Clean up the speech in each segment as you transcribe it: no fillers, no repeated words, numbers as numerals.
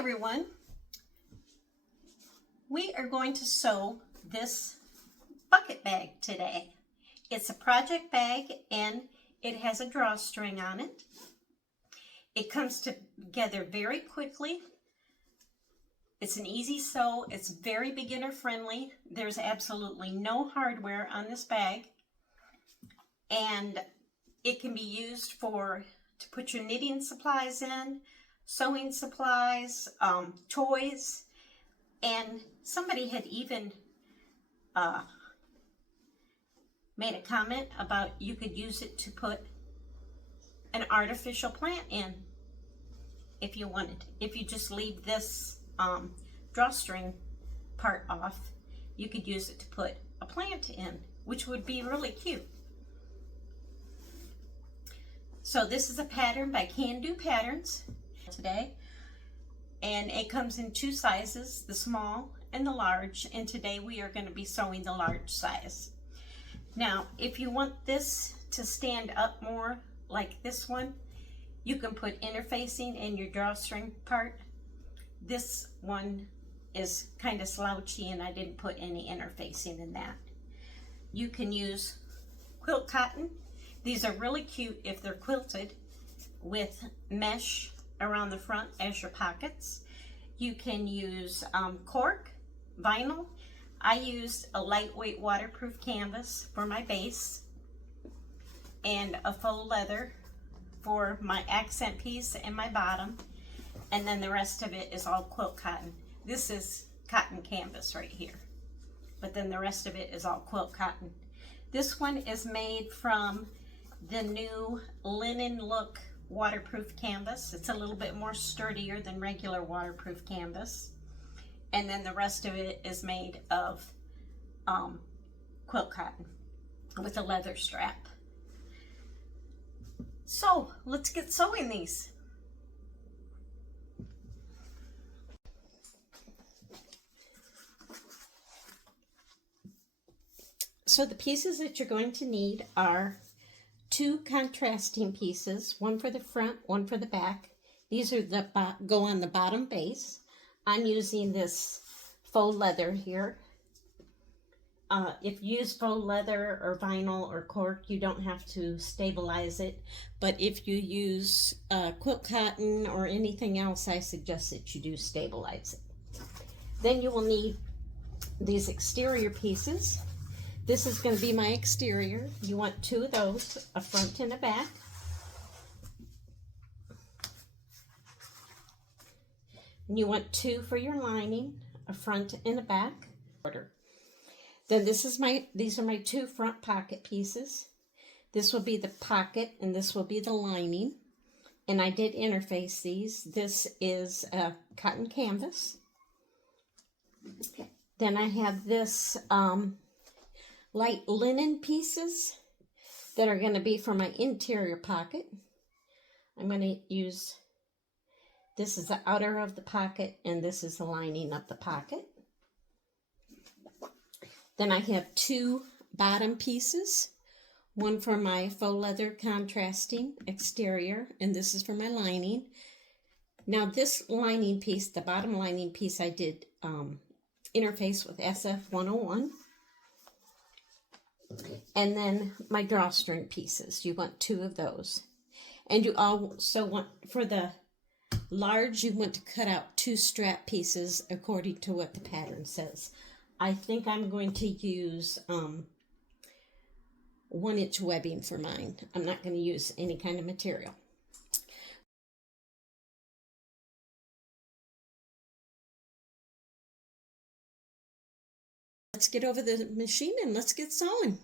everyone. We are going to sew this bucket bag today. It's a project bag and it has a drawstring on it. It comes together very quickly. It's an easy sew. It's very beginner friendly. There's absolutely no hardware on this bag. And it can be used to put your knitting supplies in, sewing supplies, toys, and somebody had even made a comment about you could use it to put an artificial plant in if you wanted. If you just leave this drawstring part off, you could use it to put a plant in, which would be really cute. So this is a pattern by Kandou Patterns today, and it comes in two sizes, the small and the large, and today we are going to be sewing the large size. Now, if you want this to stand up more like this one, you can put interfacing in your drawstring part. This one is kind of slouchy and I didn't put any interfacing in that. You can use quilt cotton. These are really cute if they're quilted with mesh around the front as your pockets. You can use cork, vinyl. I used a lightweight waterproof canvas for my base and a faux leather for my accent piece and my bottom, and then the rest of it is all quilt cotton. This is cotton canvas right here, but then the rest of it is all quilt cotton. This one is made from the new linen look waterproof canvas. It's a little bit more sturdier than regular waterproof canvas. And then the rest of it is made of quilt cotton with a leather strap. So let's get sewing these. So the pieces that you're going to need are two contrasting pieces, one for the front, one for the back. These are the go on the bottom base. I'm using this faux leather here. If you use faux leather or vinyl or cork, you don't have to stabilize it. But if you use quilt cotton or anything else, I suggest that you do stabilize it. Then you will need these exterior pieces. This is going to be my exterior. You want two of those, a front and a back. And you want two for your lining, a front and a back. Then these are my two front pocket pieces. This will be the pocket and this will be the lining. And I did interface these. This is a cotton canvas. Then I have this light linen pieces that are going to be for my interior pocket. I'm going to use, this is the outer of the pocket and this is the lining of the pocket. Then I have two bottom pieces, one for my faux leather contrasting exterior and this is for my lining. Now this lining piece, the bottom lining piece, I did interface with SF101. And then my drawstring pieces, you want two of those. And you also want, for the large, you want to cut out two strap pieces according to what the pattern says. I think I'm going to use 1-inch webbing for mine. I'm not going to use any kind of material. Let's get over the machine and let's get sewing.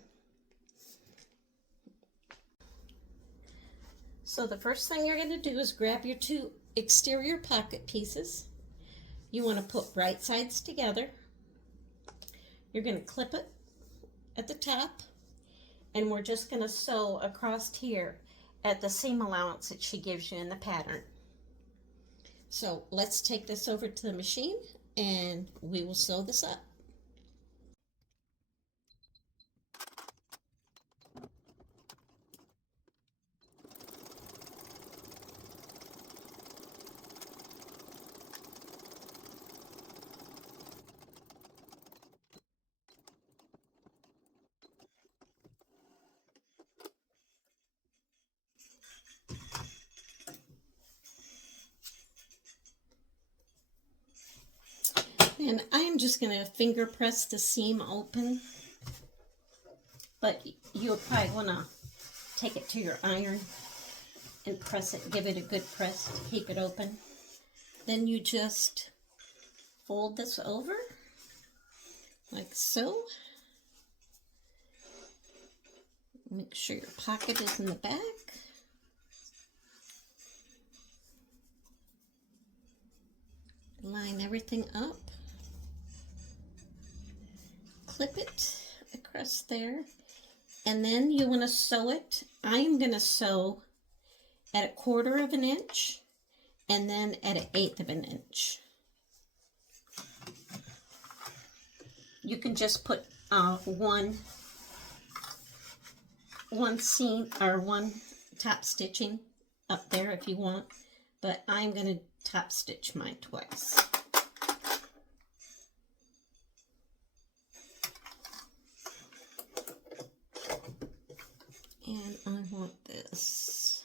So the first thing you're going to do is grab your two exterior pocket pieces. You want to put right sides together. You're going to clip it at the top and we're just going to sew across here at the seam allowance that she gives you in the pattern. So let's take this over to the machine and we will sew this up. And I'm just going to finger press the seam open, but you'll probably want to take it to your iron and press it, give it a good press to keep it open. Then you just fold this over like so. Make sure your pocket is in the back. Line everything up. Clip it across there. And then you want to sew it. I'm going to sew at 1/4 of an inch and then at 1/8 of an inch. You can just put one seam or one top stitching up there if you want, but I'm going to top stitch mine twice. And I want this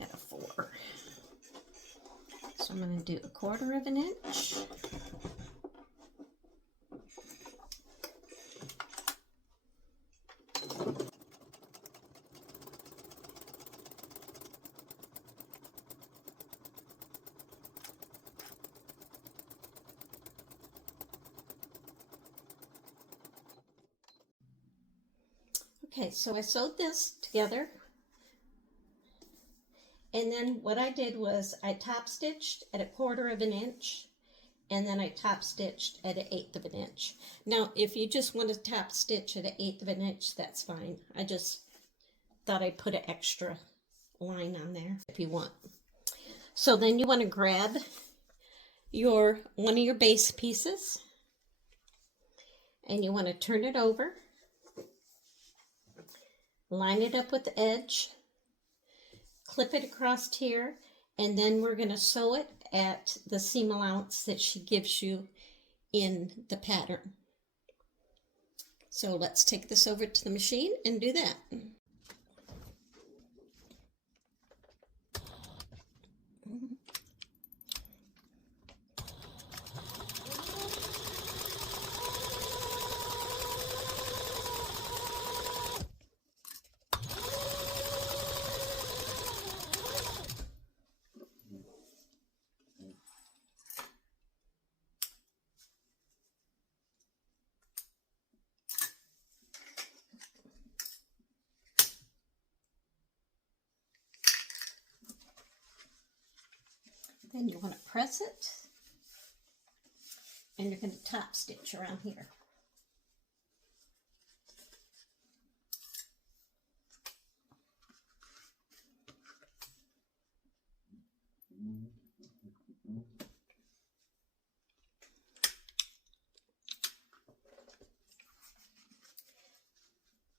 at a 4. So I'm going to do 1/4 of an inch. Okay, so I sewed this together, and then what I did was I top stitched at 1/4 of an inch, and then I top stitched at 1/8 of an inch. Now, if you just want to top stitch at 1/8 of an inch, that's fine. I just thought I'd put an extra line on there if you want. So then you want to grab one of your base pieces, and you want to turn it over. Line it up with the edge, clip it across here, and then we're going to sew it at the seam allowance that she gives you in the pattern. So let's take this over to the machine and do that. Then you want to press it, and you're going to top stitch around here.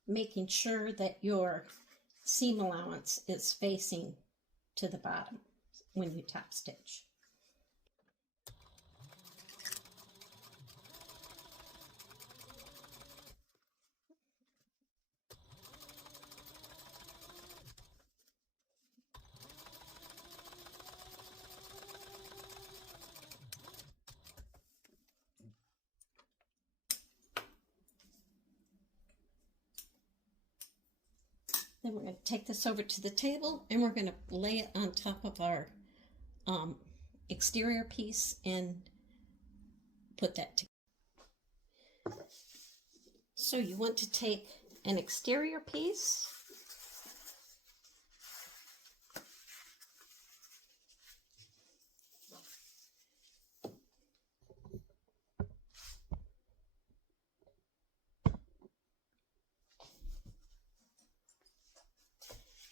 Making sure that your seam allowance is facing to the bottom when you top stitch. Then we're going to take this over to the table, and we're going to lay it on top of our exterior piece and put that together. So you want to take an exterior piece,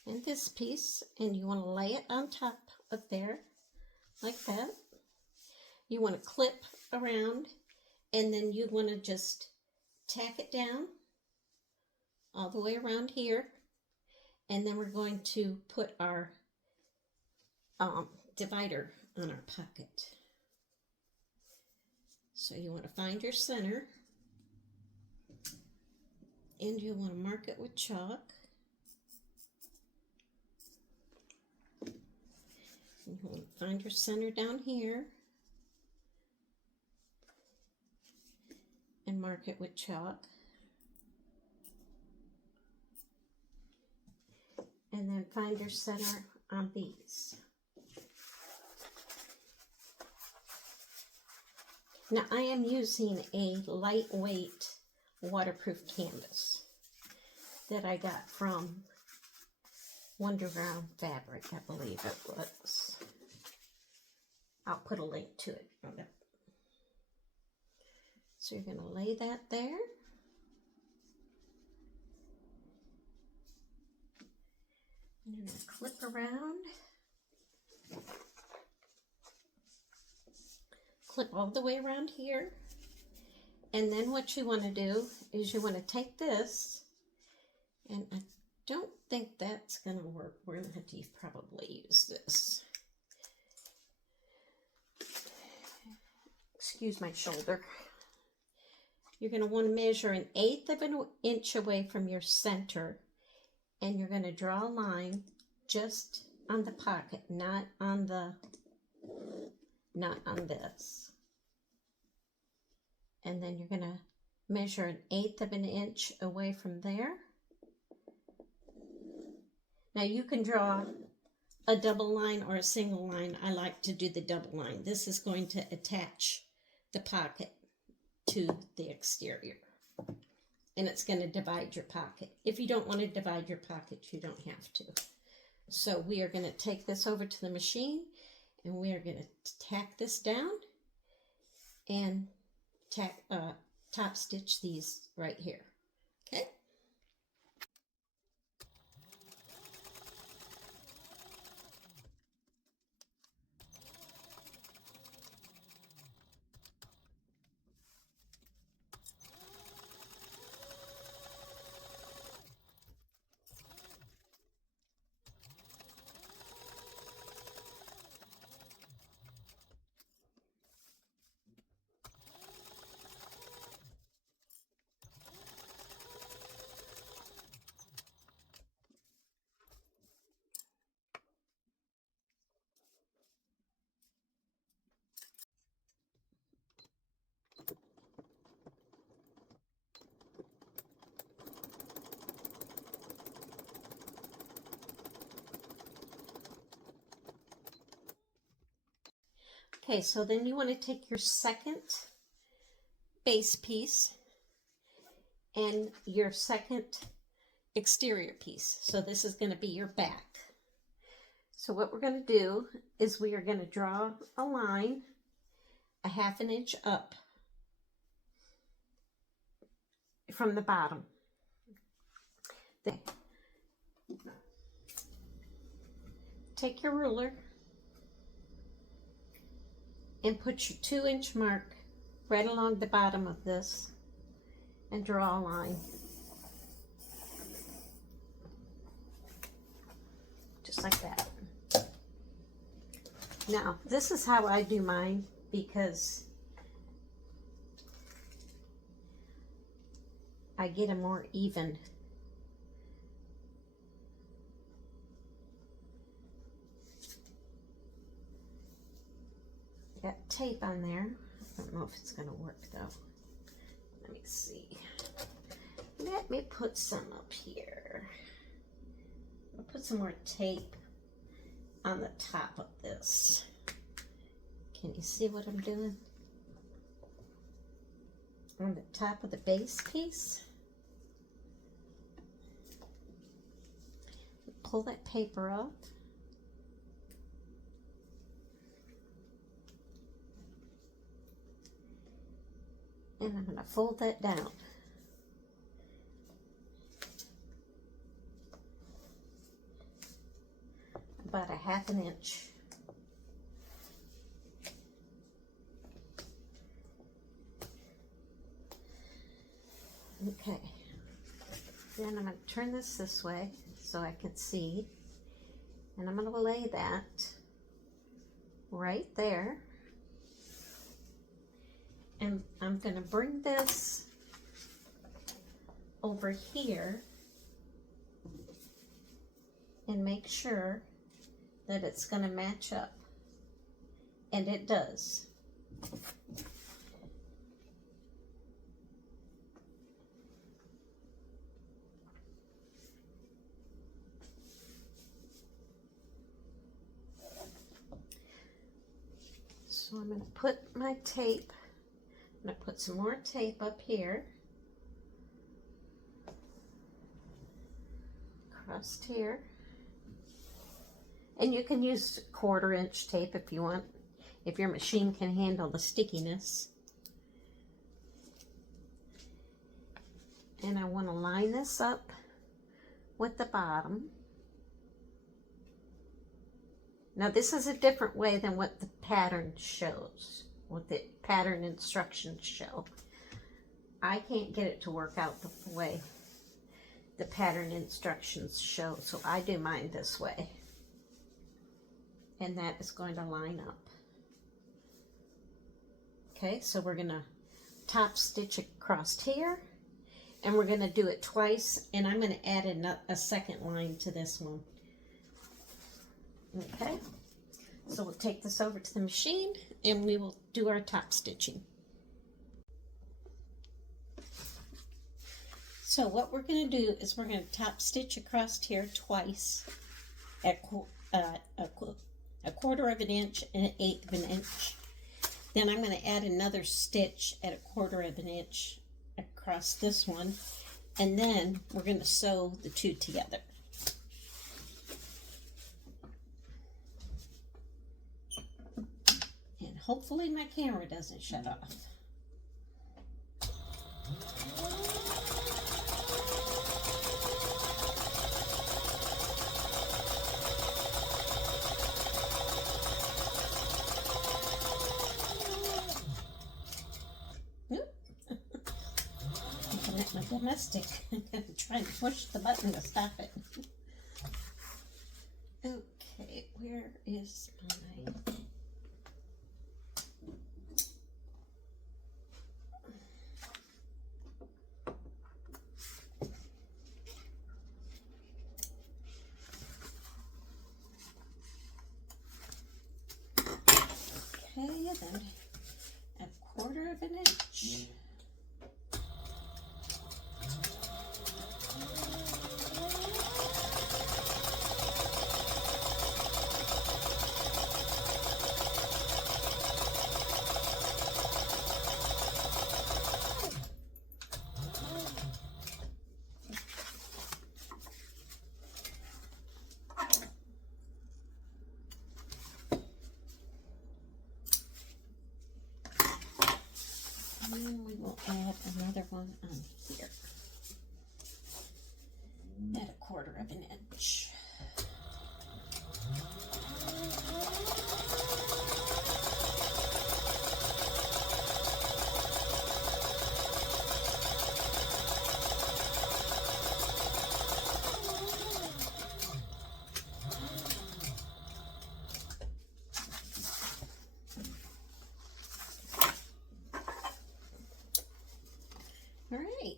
and this piece, and you want to lay it on top of there like that. You want to clip around, and then you want to just tack it down all the way around here, and then we're going to put our divider on our pocket. So you want to find your center, and you want to mark it with chalk. You want to find your center down here. mark it with chalk. And then find your center on these. Now I am using a lightweight waterproof canvas that I got from Wonderground Fabric, I believe it was. I'll put a link to it. So you're going to lay that there. And you're going to clip around. Clip all the way around here. And then what you want to do is you want to take this, and I don't think that's going to work. We're going to have to probably use this. Excuse my shoulder. You're going to want to measure 1/8 of an inch away from your center, and you're going to draw a line just on the pocket, not on this. And then you're going to measure 1/8 of an inch away from there. Now you can draw a double line or a single line. I like to do the double line. This is going to attach the pocket to the exterior, and it's going to divide your pocket. If you don't want to divide your pocket, you don't have to. So we are going to take this over to the machine, and we are going to tack this down and top stitch these right here. Okay. Okay, so then you want to take your second base piece and your second exterior piece. So this is going to be your back. So what we're going to do is we are going to draw a line 1/2 inch up from the bottom. Then take your ruler and put your 2-inch mark right along the bottom of this and draw a line. Just like that. Now, this is how I do mine because I get a more even got tape on there. I don't know if it's going to work though. Let me see. Let me put some up here. I'll put some more tape on the top of this. Can you see what I'm doing? On the top of the base piece. Pull that paper off. And I'm going to fold that down. About 1/2 inch. Okay. Then I'm going to turn this way so I can see. And I'm going to lay that right there. And I'm going to bring this over here and make sure that it's going to match up. And it does. So I'm going to put my tape, I'm going to put some more tape up here, across here, and you can use 1/4 inch tape if you want, if your machine can handle the stickiness. And I want to line this up with the bottom. Now this is a different way than what the pattern shows, what the pattern instructions show. I can't get it to work out the way the pattern instructions show, so I do mine this way. And that is going to line up. Okay, so we're going to top stitch across here, and we're going to do it twice, and I'm going to add a second line to this one. Okay, so we'll take this over to the machine and we will do our top stitching. So what we're going to do is we're going to top stitch across here twice at a 1/4 of an inch and 1/8 of an inch. Then I'm going to add another stitch at a 1/4 of an inch across this one, and then we're going to sew the two together. Hopefully my camera doesn't shut off. Nope. Looking at my domestic. I'm going to try and push the button to stop it. Okay, where is my... Okay, then a 1/4 of an inch. And then we will add another one on here at a 1/4 of an inch. All right.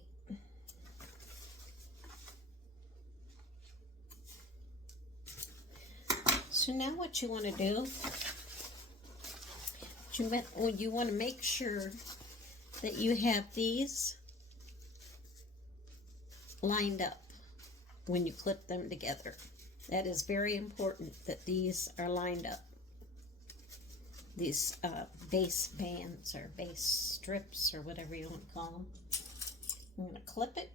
So now what you want to do, you want to make sure that you have these lined up when you clip them together. That is very important that these are lined up. These base bands or base strips or whatever you want to call them. I'm going to clip it.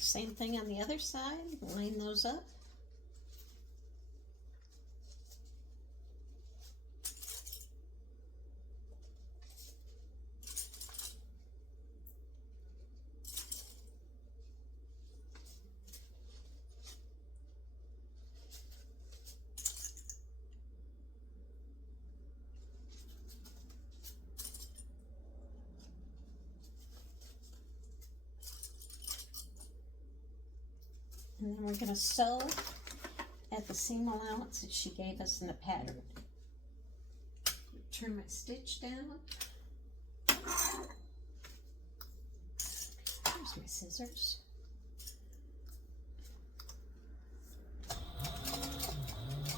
Same thing on the other side, line those up. And then we're going to sew at the seam allowance that she gave us in the pattern. Turn my stitch down. Here's my scissors.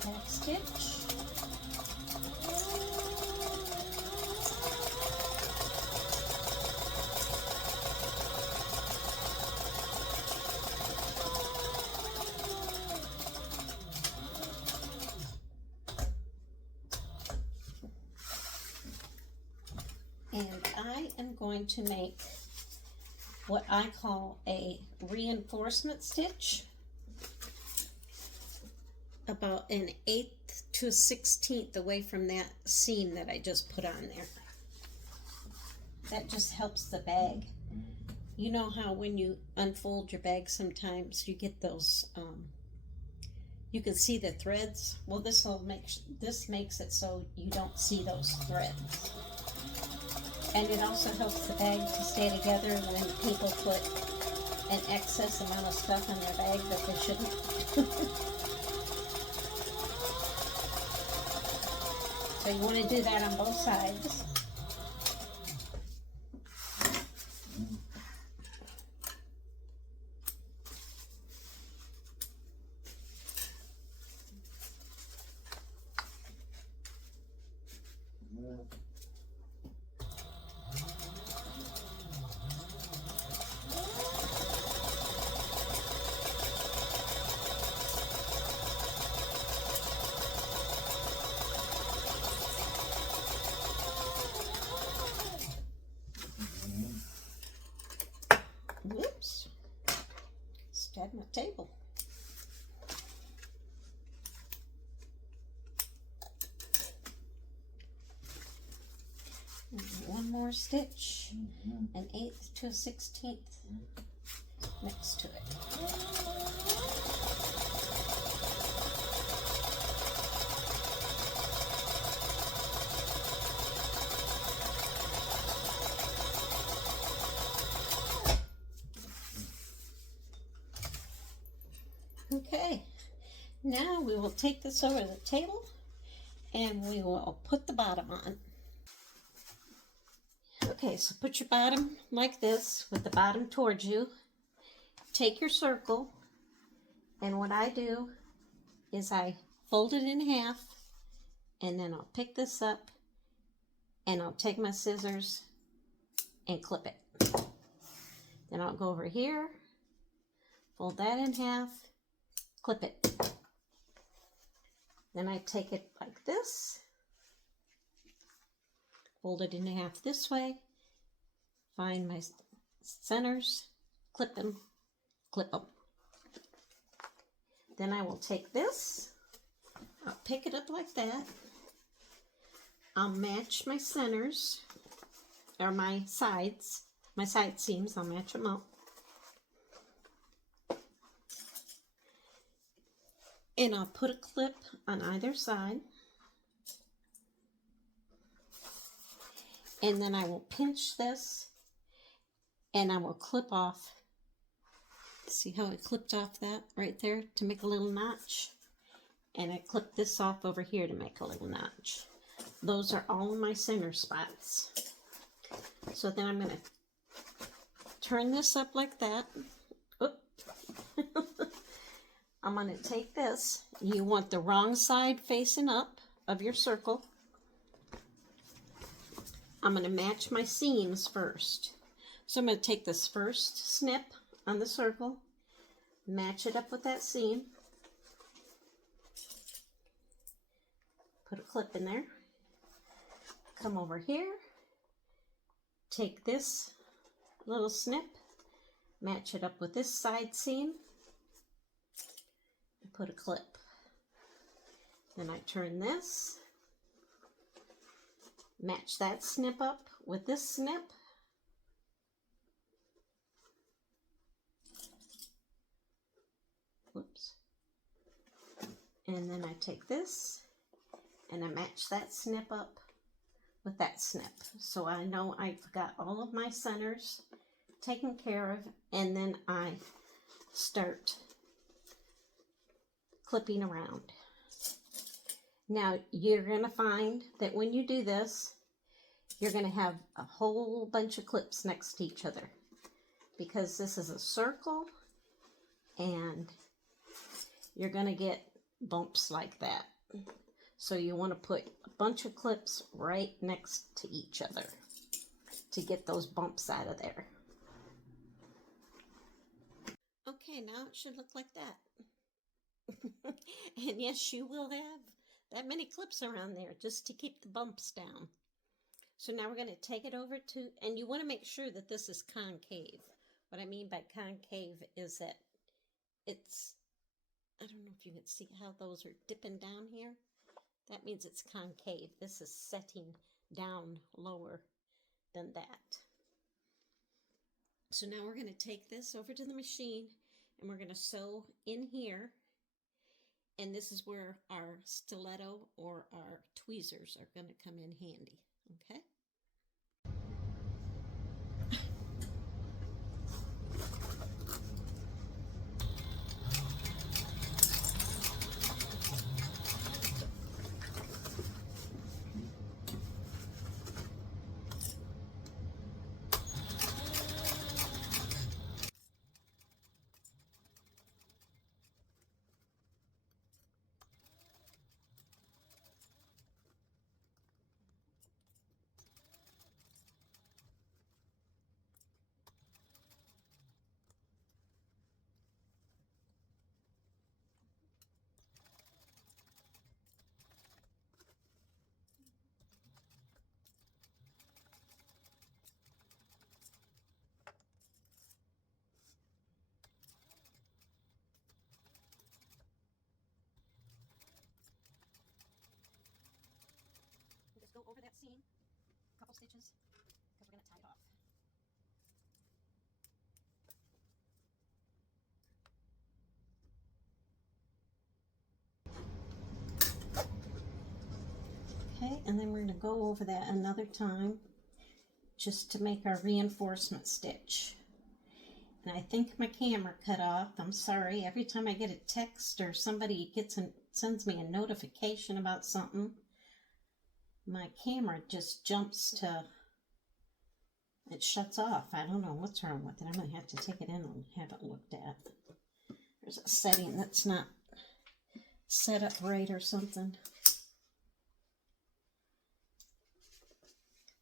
Back stitch. And I am going to make what I call a reinforcement stitch, about an 1/8 to a 1/16 away from that seam that I just put on there. That just helps the bag. You know how when you unfold your bag sometimes you get those, you can see the threads? Well, this makes it so you don't see those threads. And it also helps the bag to stay together when people put an excess amount of stuff in their bag that they shouldn't. So you want to do that on both sides. Whoops, stabbed my table. And one more stitch, an 1/8 to a 1/16 next to it. Okay, now we will take this over the table and we will put the bottom on. Okay, so put your bottom like this with the bottom towards you. Take your circle, and what I do is I fold it in half, and then I'll pick this up and I'll take my scissors and clip it. Then I'll go over here, fold that in half, clip it. Then I take it like this, fold it in half this way, find my centers, clip them, clip them. Then I will take this, I'll pick it up like that, I'll match my centers, or my side seams, I'll match them up. And I'll put a clip on either side. And then I will pinch this and I will clip off. See how I clipped off that right there to make a little notch? And I clipped this off over here to make a little notch. Those are all my center spots. So then I'm going to turn this up like that. Oop. I'm going to take this. You want the wrong side facing up of your circle. I'm going to match my seams first. So I'm going to take this first snip on the circle, match it up with that seam, put a clip in there, come over here, take this little snip, match it up with this side seam, and put a clip. Then I turn this, match that snip up with this snip, whoops, and then I take this and I match that snip up with that snip, so I know I've got all of my centers taken care of, and then I start clipping around. Now you're going to find that when you do this, you're going to have a whole bunch of clips next to each other. because this is a circle and you're going to get bumps like that. So you want to put a bunch of clips right next to each other to get those bumps out of there. Okay, now it should look like that. And yes, you will have that many clips around there just to keep the bumps down. So now we're going to take it over to, and you want to make sure that this is concave. What I mean by concave is that it's, I don't know if you can see how those are dipping down here. That means it's concave. This is setting down lower than that. So now we're going to take this over to the machine and we're going to sew in here. And this is where our stiletto or our tweezers are going to come in handy. Okay? Just go over that seam, a couple stitches, because we're going to tie it off. Okay, and then we're going to go over that another time just to make our reinforcement stitch. And I think my camera cut off. I'm sorry. Every time I get a text or somebody sends me a notification about something, my camera just jumps to, it shuts off. I don't know what's wrong with it. I'm going to have to take it in and have it looked at. There's a setting that's not set up right or something.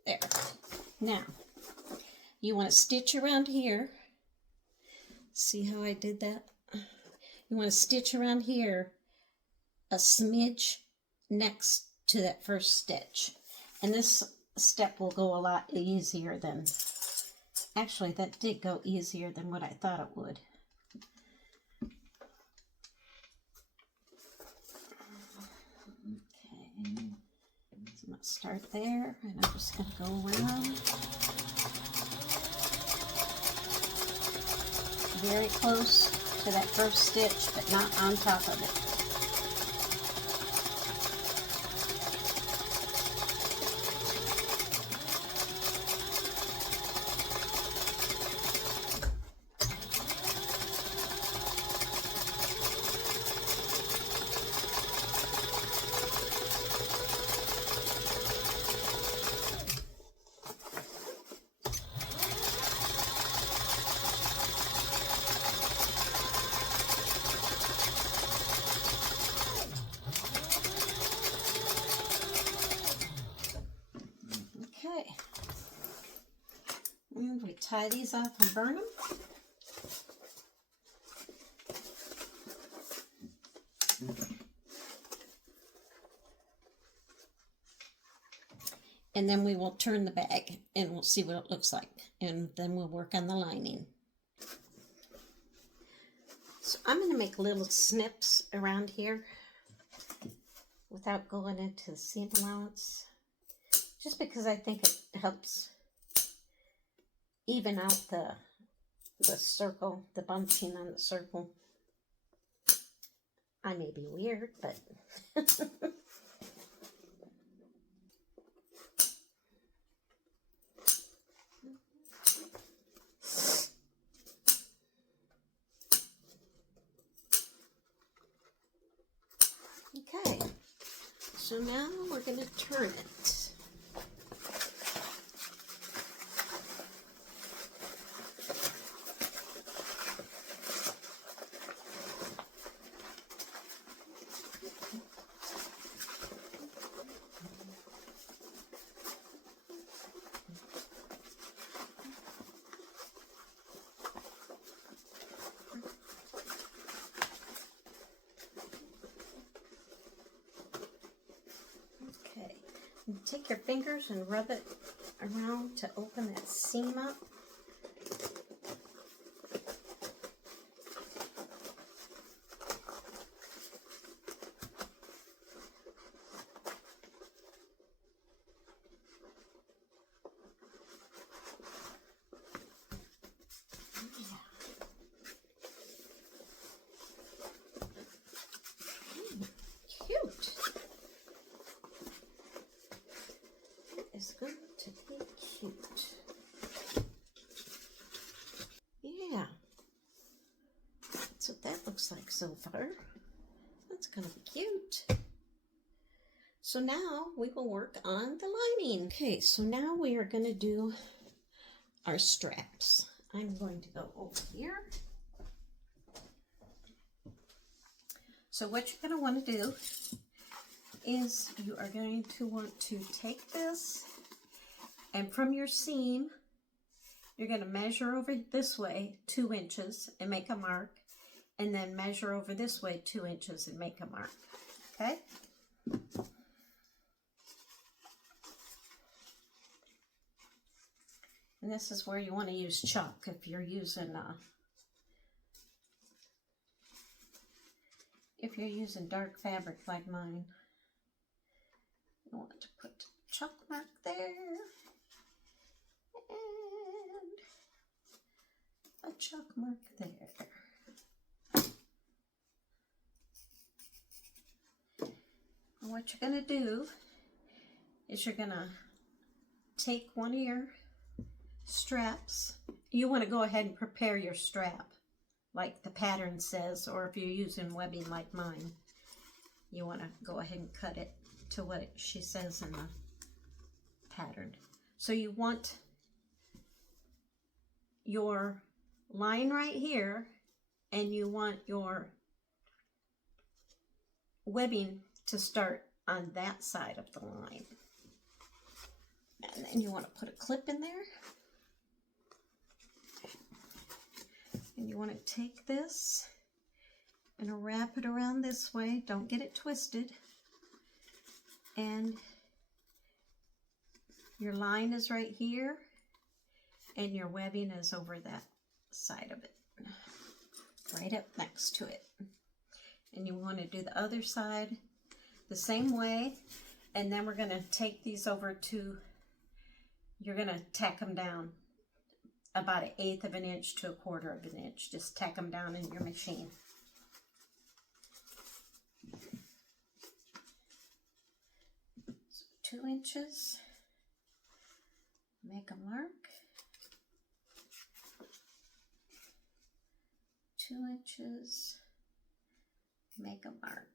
There. Now, you want to stitch around here. See how I did that? You want to stitch around here a smidge next to that first stitch. And this step will go a lot easier than, actually that did go easier than what I thought it would. Okay, so I'm going to start there and I'm just going to go around. Very close to that first stitch, but not on top of it. And we tie these off and burn them. And then we will turn the bag and we'll see what it looks like. And then we'll work on the lining. So I'm going to make little snips around here without going into the seam allowance. Just because I think it helps even out the circle, the bunching on the circle. I may be weird, but okay. So now we're going to turn it. take your fingers and rub it around to open that seam up. Cute. It's going to be cute. Yeah. That's what that looks like so far. That's going to be cute. So now we will work on the lining. Okay, so now we are going to do our straps. I'm going to go over here. So what you're going to want to do is you are going to want to take this, and from your seam you're going to measure over this way 2 inches and make a mark, and then measure over this way 2 inches and make a mark. Okay? And this is where you want to use chalk if you're using dark fabric like mine. You want to put a chalk mark there and a chalk mark there. And what you're going to do is you're going to take one of your straps. You want to go ahead and prepare your strap like the pattern says, or if you're using webbing like mine, you want to go ahead and cut it to what she says in the pattern. So you want your line right here, and you want your webbing to start on that side of the line. And then you want to put a clip in there. And you want to take this and wrap it around this way. Don't get it twisted. And your line is right here, and your webbing is over that side of it, right up next to it. And you want to do the other side the same way, and then we're going to take these over to, you're going to tack them down about 1/8 of an inch to 1/4 of an inch. Just tack them down in your machine. So 2 inches, make a mark. 2 inches, make a mark.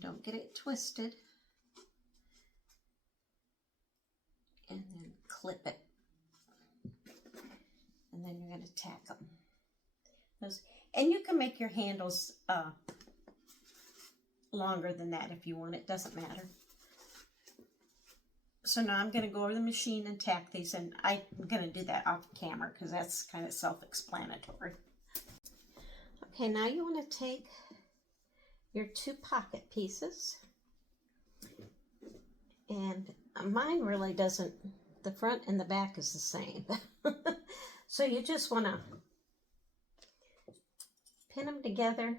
Don't get it twisted, and then clip it, and then you're going to tack them. And you can make your handles longer than that if you want. It doesn't matter. So now I'm going to go over the machine and tack these, and I'm going to do that off camera because that's kind of self-explanatory. Okay, now you want to take your 2 pocket pieces, and mine really doesn't, the front and the back is the same. So you just want to pin them together,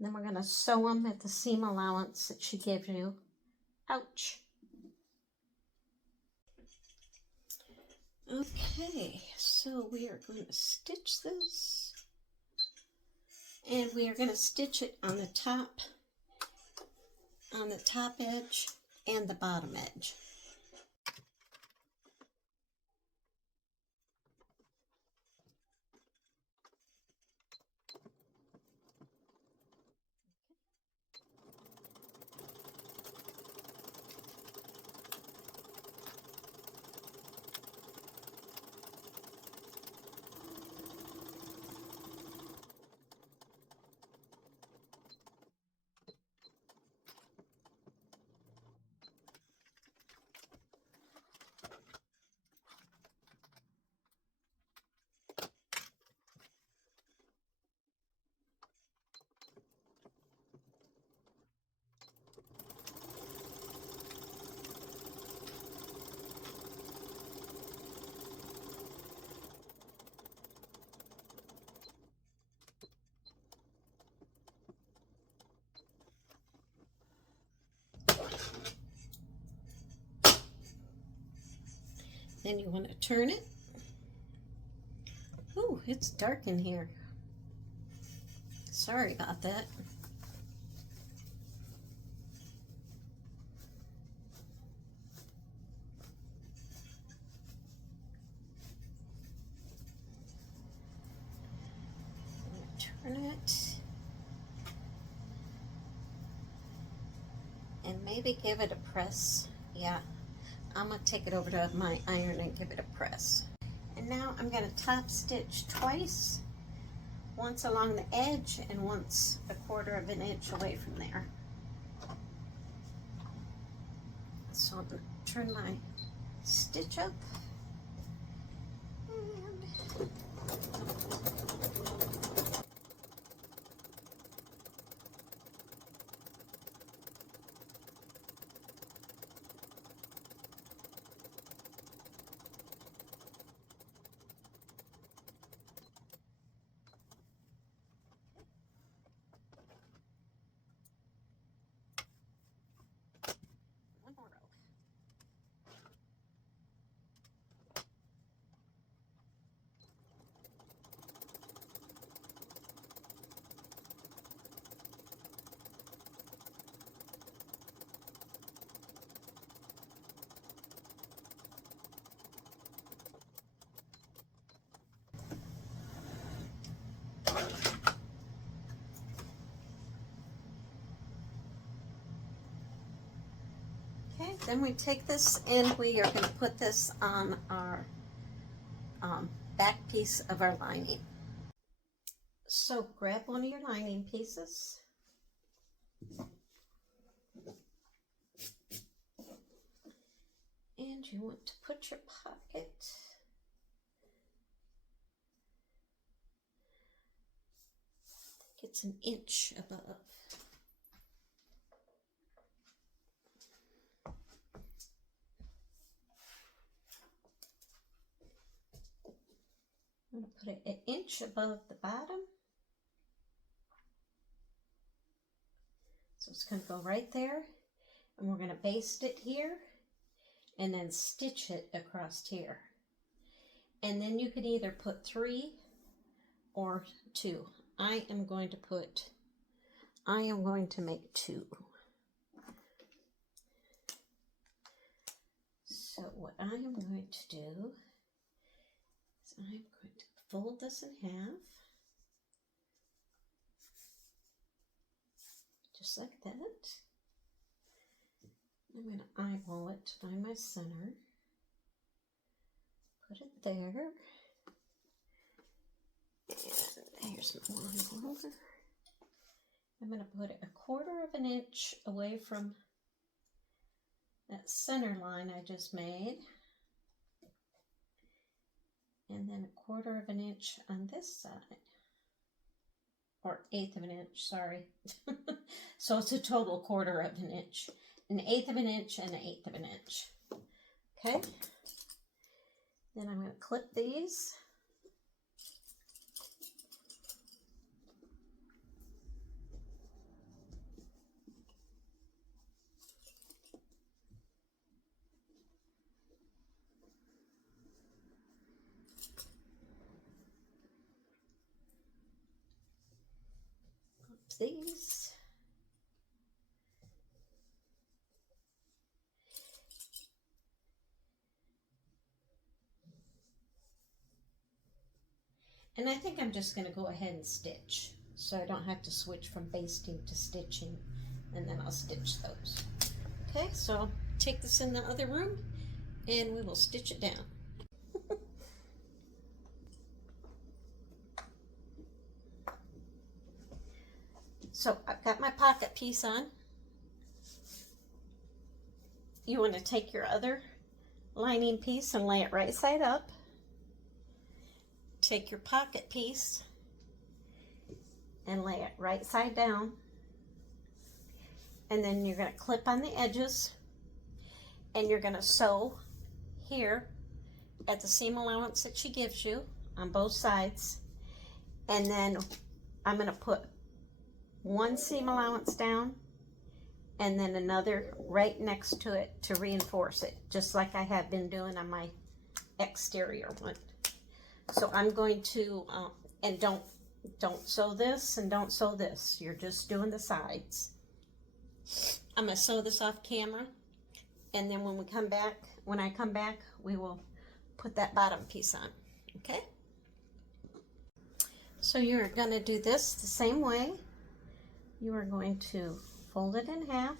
then we're going to sew them at the seam allowance that she gives you. Ouch. Okay, so we are going to stitch this, and we are going to stitch it on the top edge and the bottom edge. Then you want to turn it. Ooh, it's dark in here. Sorry about that. Turn it. And maybe give it a press. Yeah, I'm going to take it over to my iron and give it a press. And now I'm going to top stitch twice. Once along the edge and once 1/4 of an inch away from there. So I'm going to turn my stitch up. Okay, then we take this and we are going to put this on our back piece of our lining. So grab one of your lining pieces. And you want to put your pocket it's 1 inch above. I'm going to put it 1 inch above the bottom. So it's going to go right there. And we're going to baste it here and then stitch it across here. And then you could either put 3 or 2. I am going to make 2. So what I am going to do is I'm going to fold this in half. Just like that. I'm going to eyeball it to find my center. Put it there. And here's my line holder. I'm going to put it 1/4 of an inch away from that center line I just made. And then 1/4 of an inch on this side. Or 1/8 of an inch, sorry. So it's a total 1/4 of an inch. 1/8 of an inch and 1/8 of an inch. Okay. Then I'm going to clip these. These. And I think I'm just going to go ahead and stitch so I don't have to switch from basting to stitching, and then I'll stitch those. Okay, so I'll take this in the other room and we will stitch it down. So I've got my pocket piece on. You want to take your other lining piece and lay it right side up. Take your pocket piece and lay it right side down. And then you're going to clip on the edges and you're going to sew here at the seam allowance that she gives you on both sides. And then I'm going to put one seam allowance down and then another right next to it to reinforce it, just like I have been doing on my exterior one. So I'm going to, and don't sew this and don't sew this. You're just doing the sides. I'm going to sew this off camera, and then when I come back, we will put that bottom piece on, okay? So you're going to do this the same way. You are going to fold it in half.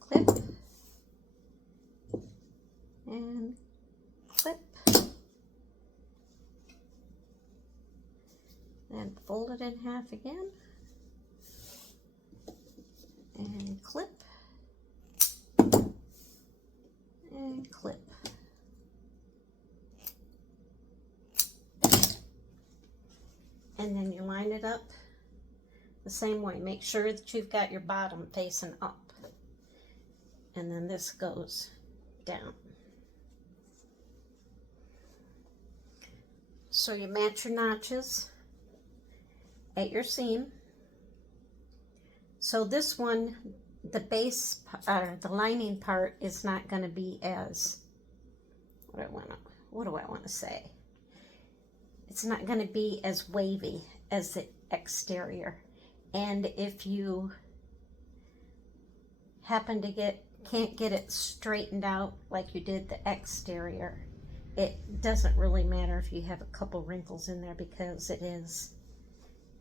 Clip. And clip. And fold it in half again. And clip. And clip. And then you line it up the same way. Make sure that you've got your bottom facing up. And then this goes down. So you match your notches at your seam. So this one, the base, the lining part is not going to be as, what do I want to say? It's not going to be as wavy as the exterior. And if you happen to can't get it straightened out like you did the exterior, it doesn't really matter if you have a couple wrinkles in there, because it is,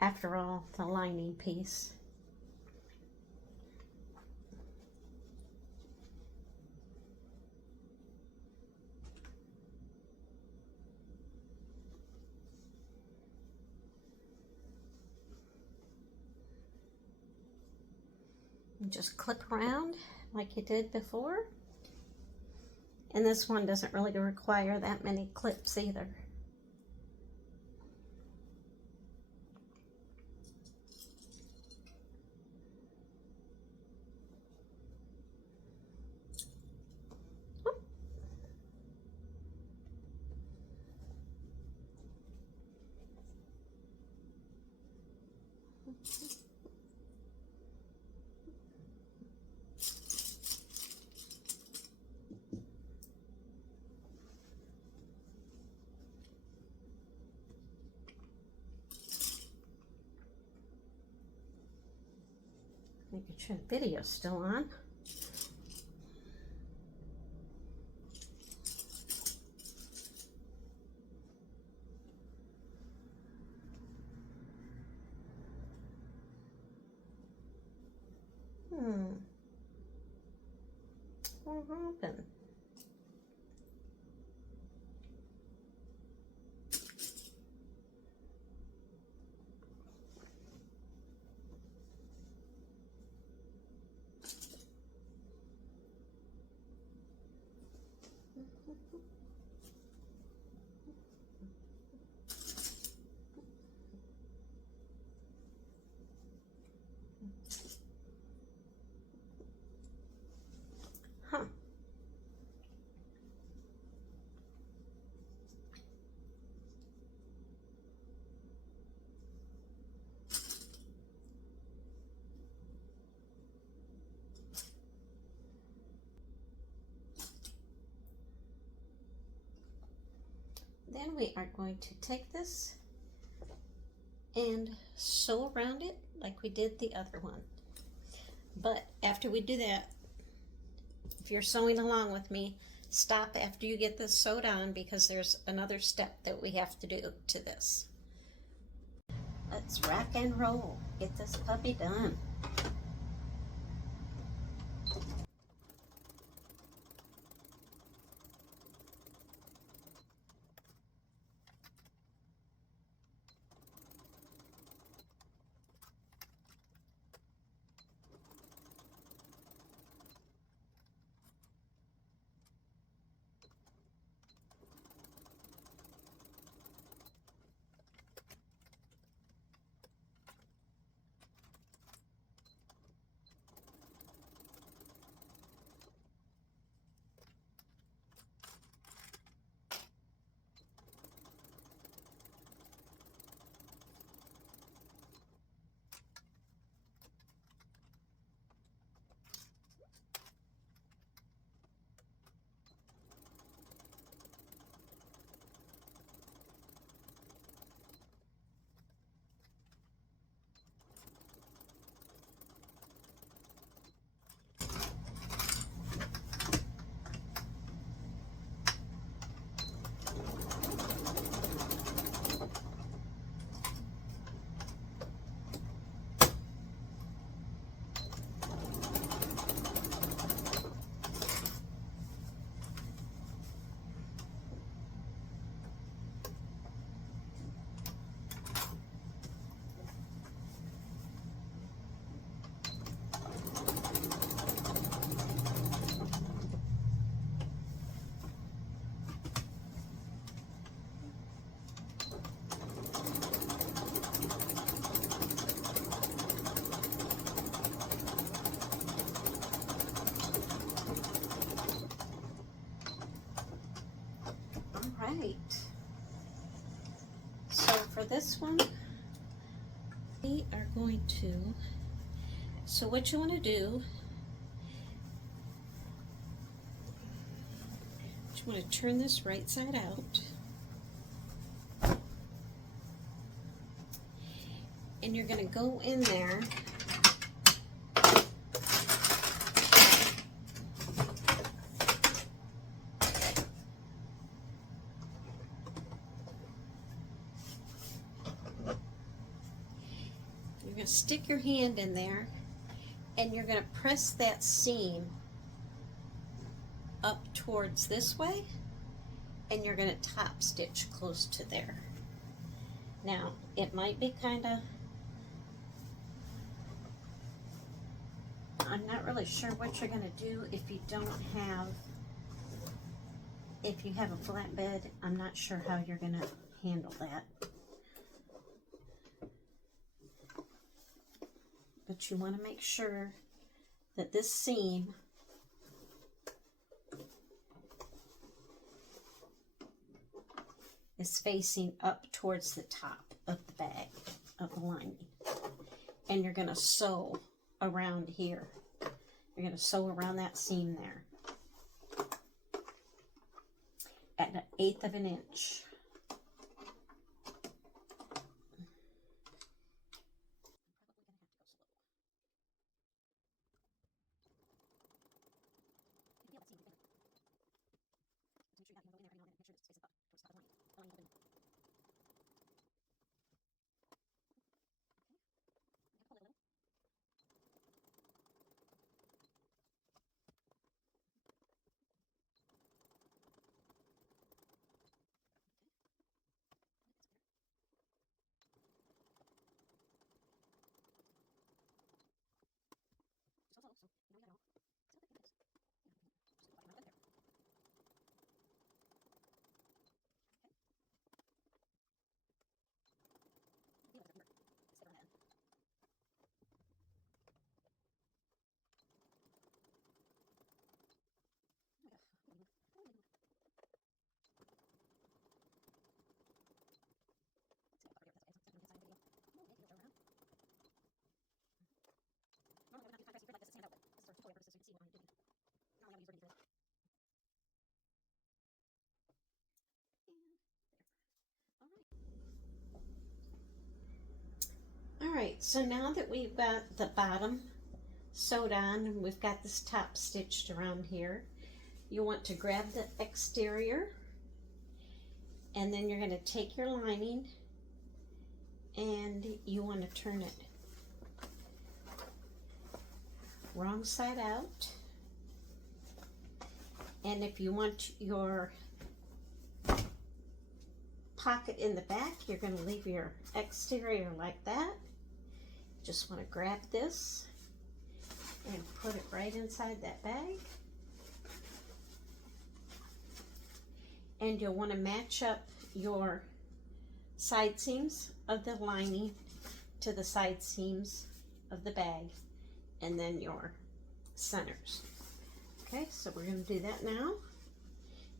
after all, the lining piece. And just clip around like you did before. And this one doesn't really require that many clips either. Making sure the video's still on. What happened? Huh. Then we are going to take this and sew around it like we did the other one. But after we do that, if you're sewing along with me, stop after you get this sewed on, because there's another step that we have to do to this. Let's rock and roll. Get this puppy done. right. So for this one, we are going to, so what you want to do, you want to turn this right side out. And you're going to go in there stick your hand in there and you're going to press that seam up towards this way and you're going to top stitch close to there. Now it might be kind of, I'm not really sure what you're going to do if you don't have, if you have a flat bed. I'm not sure how you're going to handle that. But you want to make sure that this seam is facing up towards the top of the bag, of the lining. And you're going to sew around here. You're going to sew around that seam there at 1/8 of an inch. Alright, so now that we've got the bottom sewed on and we've got this top stitched around here, you want to grab the exterior and then you're going to take your lining and you want to turn it wrong side out. And if you want your pocket in the back, you're going to leave your exterior like that. Just want to grab this and put it right inside that bag. And you'll want to match up your side seams of the lining to the side seams of the bag and then your centers. Okay, so we're going to do that now.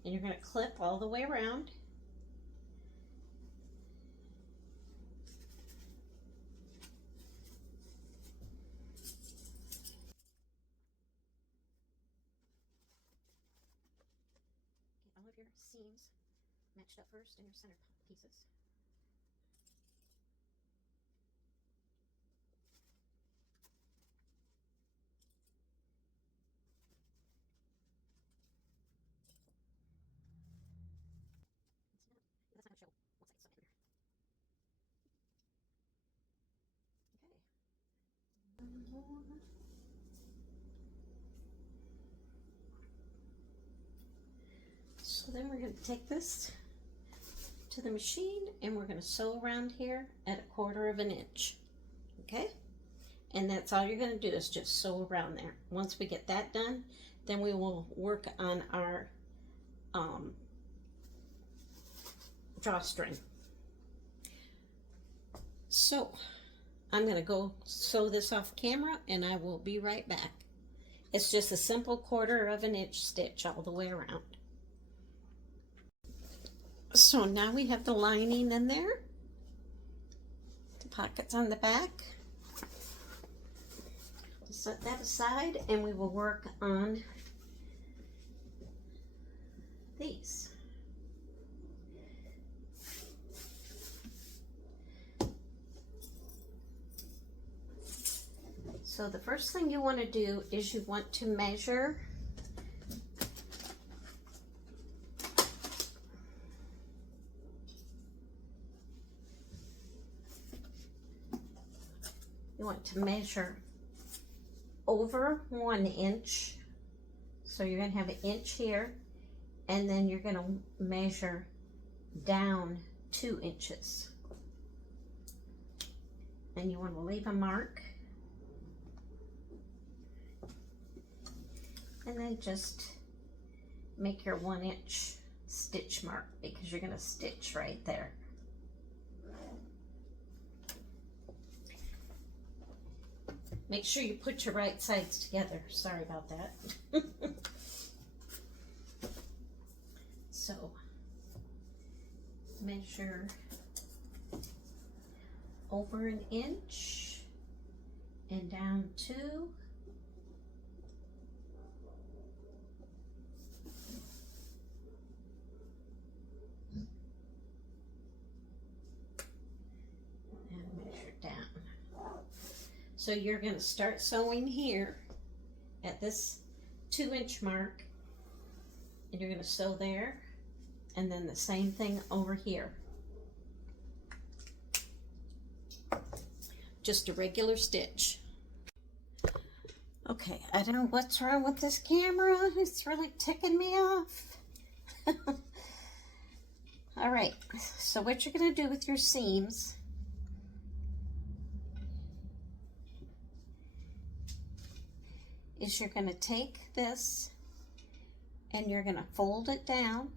And you're going to clip all the way around. Get all of your seams matched up first and your center pieces. So then we're going to take this to the machine and we're going to sew around here at 1/4 of an inch. Okay? And that's all you're going to do is just sew around there. Once we get that done, then we will work on our drawstring. So I'm going to go sew this off camera and I will be right back. It's just a simple 1/4 of an inch stitch all the way around. So now we have the lining in there, the pockets on the back. Set that aside and we will work on these. So the first thing you want to do is you want to measure over 1 inch. So you're going to have an inch here, and then you're going to measure down 2 inches. And you want to leave a mark. And then just make your 1 inch stitch mark because you're going to stitch right there. Make sure you put your right sides together. Sorry about that. So, measure over 1 inch and down 2. And measure down. So you're going to start sewing here at this 2 inch mark, and you're going to sew there, and then the same thing over here. Just a regular stitch. Okay, I don't know what's wrong with this camera. It's really ticking me off. All right, so what you're going to do with your seams is you're going to take this and you're going to fold it down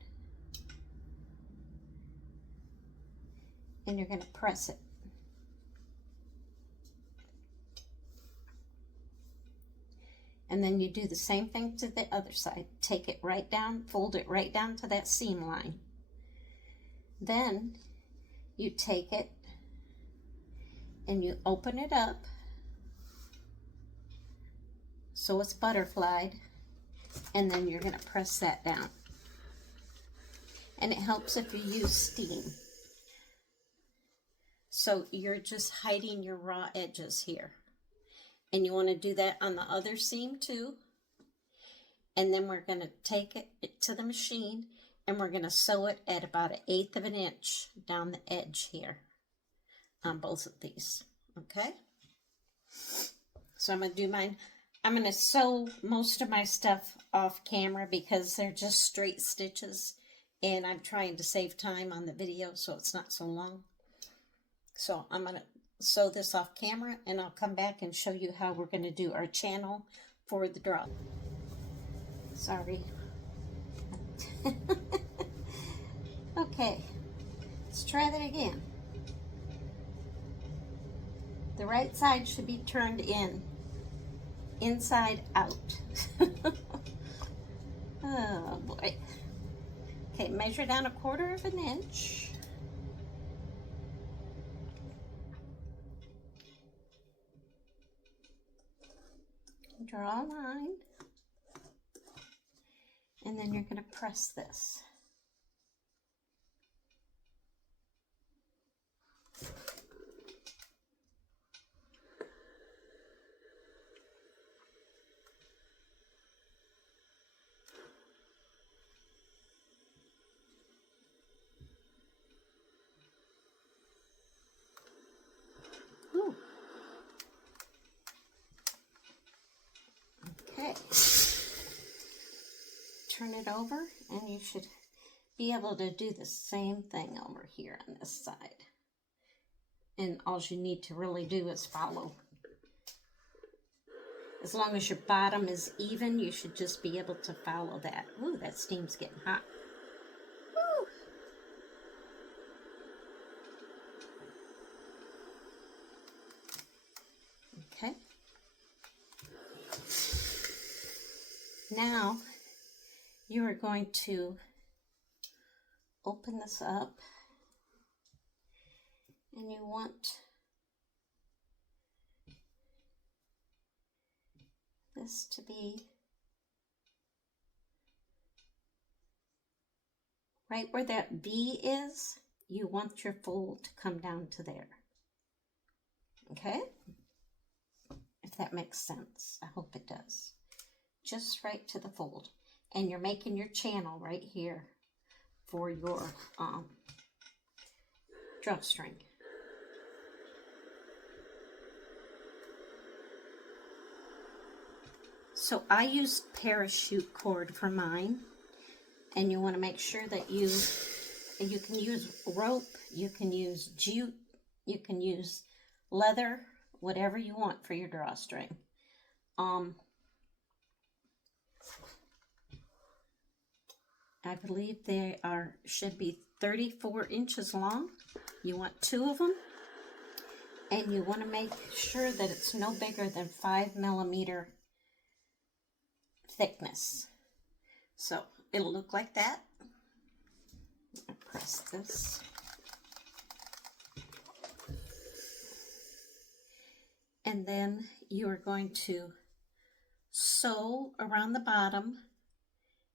and you're going to press it. And then you do the same thing to the other side. Take it right down, fold it right down to that seam line. Then you take it and you open it up so it's butterflied, and then you're going to press that down. And it helps if you use steam. So you're just hiding your raw edges here. And you want to do that on the other seam too. And then we're going to take it to the machine and we're going to sew it at about 1/8 of an inch down the edge here on both of these. Okay? So I'm going to do mine. I'm going to sew most of my stuff off camera because they're just straight stitches and I'm trying to save time on the video so it's not so long. So I'm going to sew this off camera and I'll come back and show you how we're going to do our channel for the draw. Sorry. Okay, let's try that again. The right side should be turned in, inside out. Oh boy. Okay, measure down 1/4 of an inch. Draw a line. And then you're going to press this. Ooh. Okay. Turn it over and you should be able to do the same thing over here on this side. And all you need to really do is follow. As long as your bottom is even, you should just be able to follow that. Ooh, that steam's getting hot. Woo! Okay. Now, you are going to open this up, and you want this to be right where that B is. You want your fold to come down to there. Okay? If that makes sense. I hope it does. Just right to the fold. And you're making your channel right here for your drawstring. So I used parachute cord for mine, and you want to make sure that you can use rope, you can use jute, you can use leather, whatever you want for your drawstring. I believe they should be 34 inches long. You want 2 of them, and you want to make sure that it's no bigger than 5 millimeter thickness. So it'll look like that. I press this. And then you are going to sew around the bottom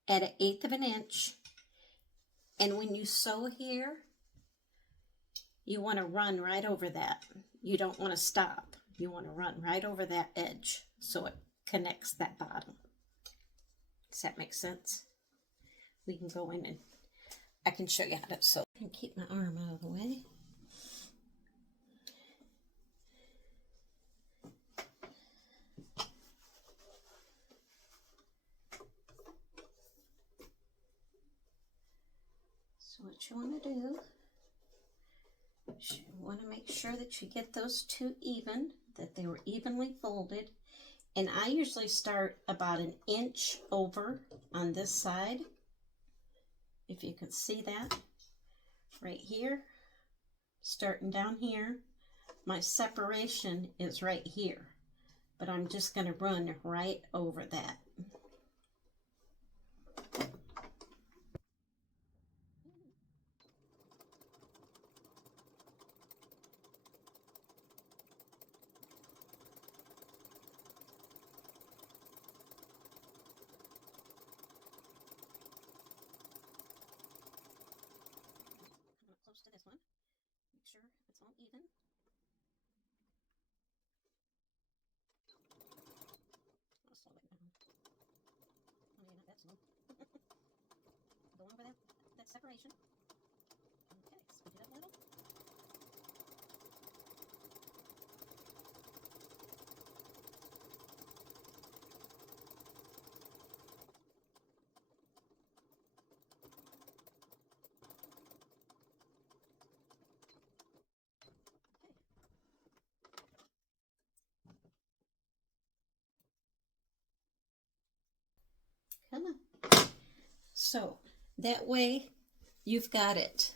at 1/8 of an inch. And when you sew here, you want to run right over that. You don't want to stop. You want to run right over that edge so it connects that bottom. Does that make sense? We can go in and I can show you how to sew. I can keep my arm out of the way. So what you want to do is you want to make sure that you get those 2 even, that they were evenly folded. And I usually start about 1 inch over on this side. If you can see that right here, starting down here, my separation is right here, but I'm just going to run right over that. Close to this one. Make sure it's all even. I'll slow it down. Oh, yeah, not that slow. Going over that separation. Okay, speed it up a little. Come on. So that way you've got it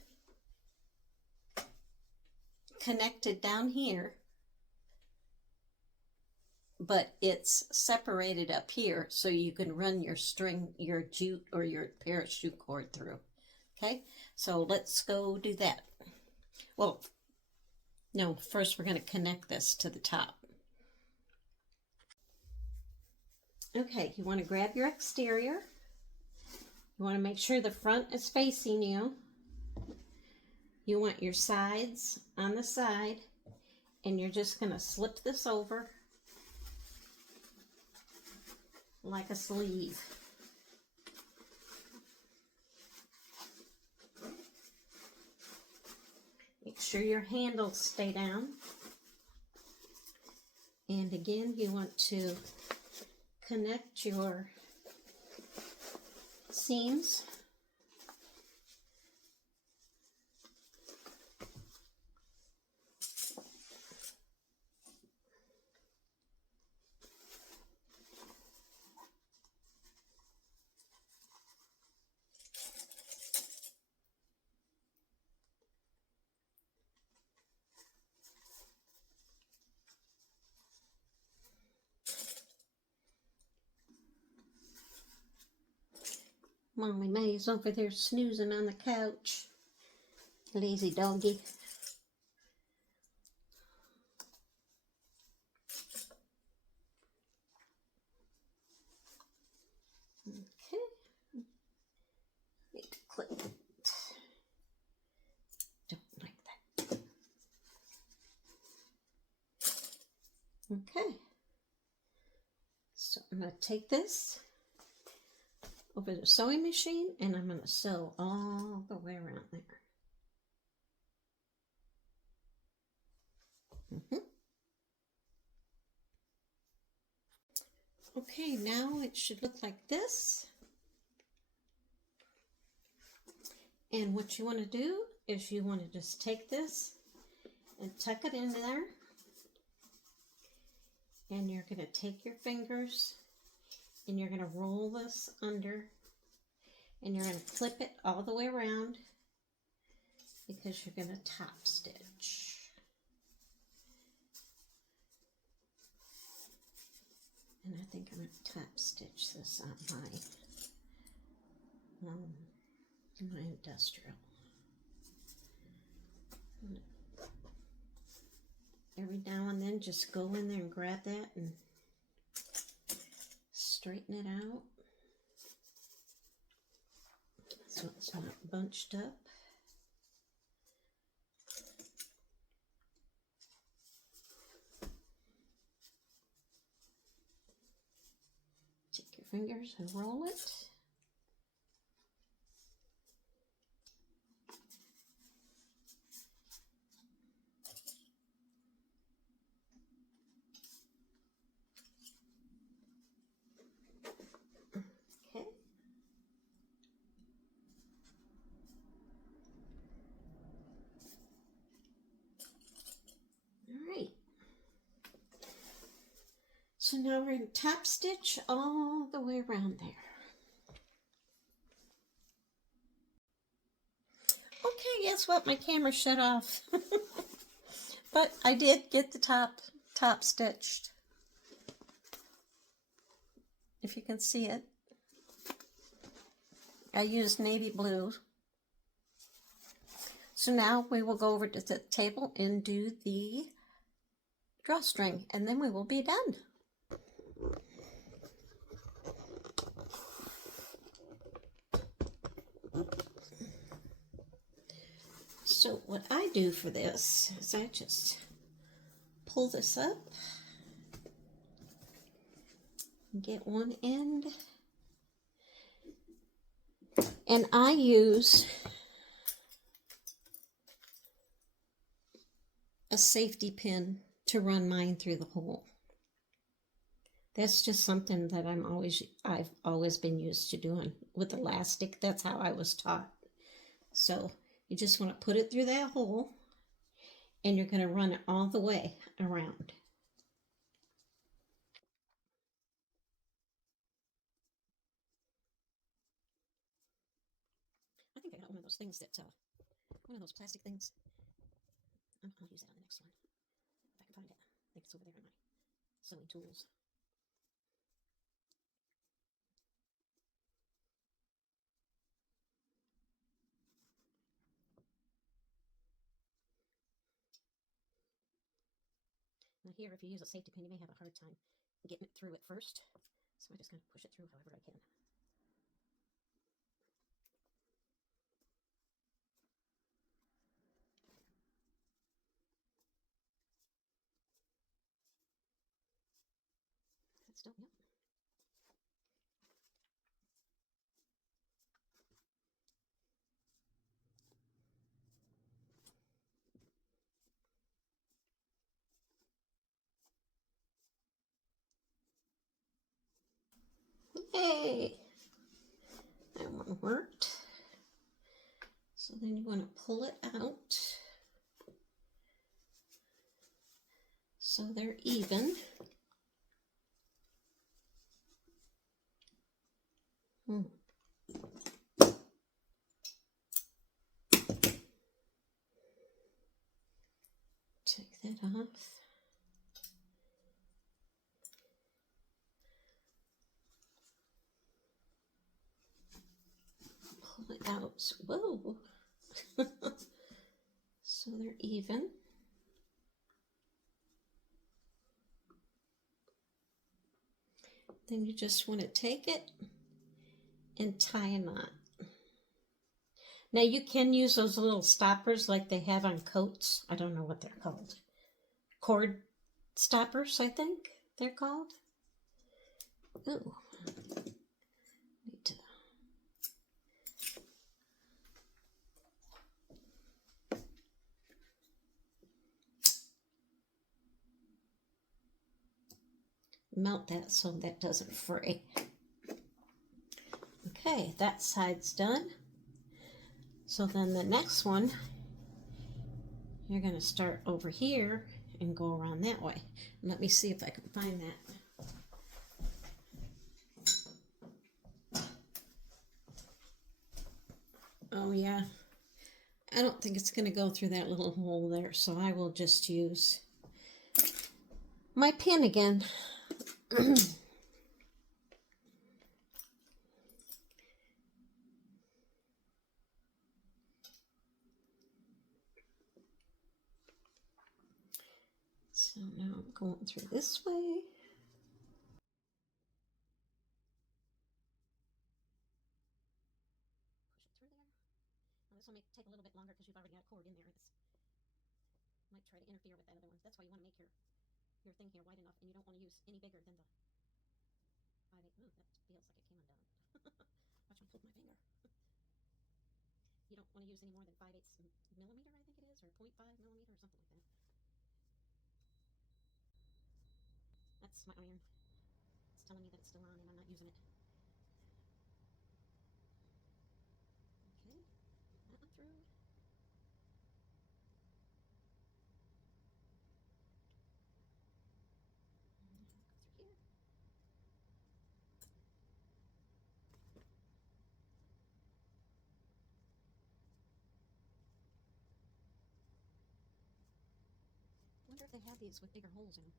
connected down here, but it's separated up here so you can run your string, your jute or your parachute cord through. Okay, so let's go do that. Well, no, first we're going to connect this to the top. Okay, you want to grab your exterior. You want to make sure the front is facing you. You want your sides on the side, and you're just going to slip this over like a sleeve. Make sure your handles stay down. And again, you want to connect your seams. Mommy May's over there snoozing on the couch. Lazy doggy. Okay. Need to clip it. Don't like that. Okay. So I'm going to take this over the sewing machine and I'm going to sew all the way around there. Okay, now it should look like this. And what you want to do is you want to just take this and tuck it in there. And you're going to take your fingers and you're going to roll this under and you're going to clip it all the way around because you're going to top stitch. And I think I'm going to top stitch this on my industrial. Every now and then just go in there and grab that and straighten it out so it's not bunched up. Take your fingers and roll it. Okay. All right. So now we're going to top stitch all the way around there. Okay, guess what? My camera shut off. But I did get the top stitched. If you can see it. I used navy blue. So now we will go over to the table and do the drawstring, and then we will be done. So what I do for this is I just pull this up and get one end, and I use a safety pin to run mine through the hole. That's just something that I've always been used to doing with elastic. That's how I was taught. So you just want to put it through that hole and you're going to run it all the way around. I think I got one of those things that, one of those plastic things. I'll use that on the next one, if I can find it. I think it's over there in my sewing tools. Now here, if you use a safety pin, you may have a hard time getting it through at first. So I'm just going to push it through however I can. That's done, yep. Hey, that one worked. So then you want to pull it out so they're even. Take that off. So, whoa. So they're even. Then you just want to take it and tie a knot. Now you can use those little stoppers like they have on coats. I don't know what they're called. Cord stoppers, I think they're called. Ooh. Need to melt that so that doesn't fray. Okay, that side's done. So then the next one, you're going to start over here and go around that way. Let me see if I can find that. Oh yeah, I don't think it's going to go through that little hole there, so I will just use my pin again. So now I'm going through this way. Push it through there. Now this will take a little bit longer because you've already got cord in there. This might try to interfere with that other one. That's why you want to make your thing here wide enough, and you don't want to use any bigger than the 5/8. Ooh, that feels like it came undone. Watch me flip my finger. You don't want to use any more than 5/8 millimeter, I think it is, or 0.5 millimeter, or something like that. That's my iron. It's telling me that it's still on and I'm not using it. Okay, that went through. Go through here. I wonder if they have these with bigger holes in them.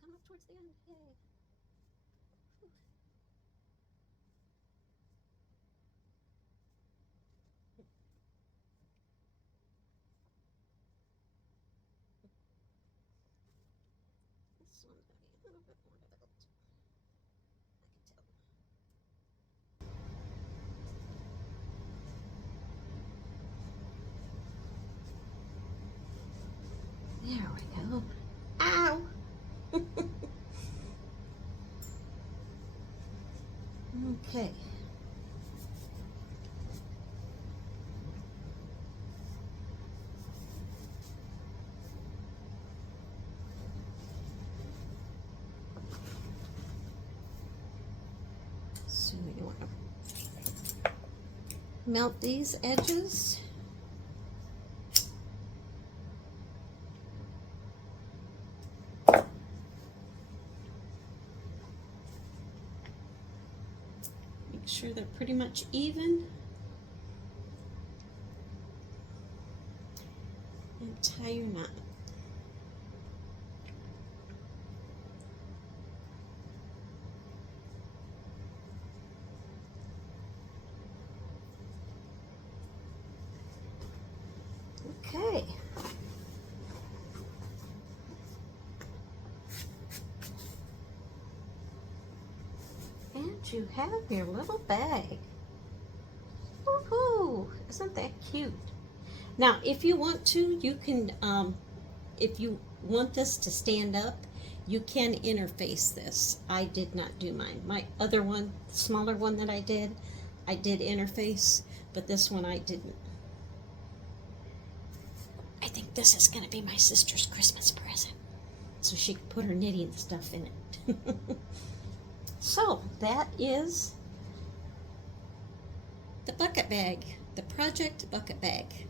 Coming up towards the end, yay. Whew. This one's going to be a little bit more difficult. I can tell. There we go. Ow! Okay. So you want to melt these edges. Make sure they're pretty much even. And tie your knot. Okay. And you have your little bag. Woohoo! Isn't that cute? Now, if you want to, you can, if you want this to stand up, you can interface this. I did not do mine. My other one, the smaller one that I did interface, but this one I didn't. I think this is going to be my sister's Christmas present, so she can put her knitting stuff in it. So that is the bucket bag, the project bucket bag.